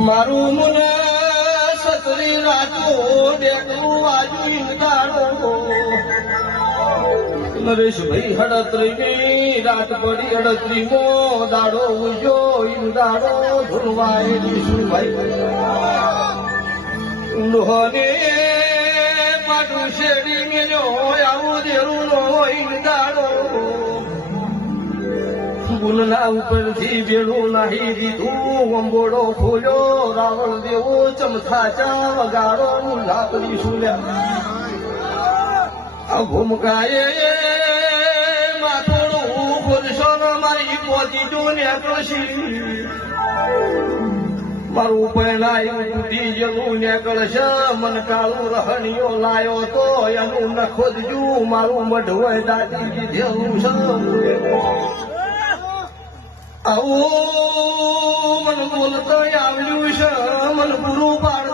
મારું મુના સતરી રાતો બેઠું વાજી દાડો નરેશભાઈ હડત્રી રાત પડી હડત્રી મો દાડો ઉજો ઈન દાડો ધુલવાય વિશુભાઈ લોહને પાટું શેરી મેલ્યો, આવું દેરું નો ઈન દાડો ગુલના ઉપરથી બેડું નાહી દીધું અંબોડો ફૂલ્યો, રાવણ દેવો ચમથા ચા વગાડો લાકડી સુલ્યા ભૂમકાએ માથોડું ખોલશો ને મારી પોતી જો ને મારું પહેલાયું તૂટી જવું ને મન કાળું રહણીઓ લાયો તો, એનું ન ખોદજું મારું મઢવાય દાદી દીધેલું છે. આવું મન બોલતો આવ્યું છે મન પૂરું તો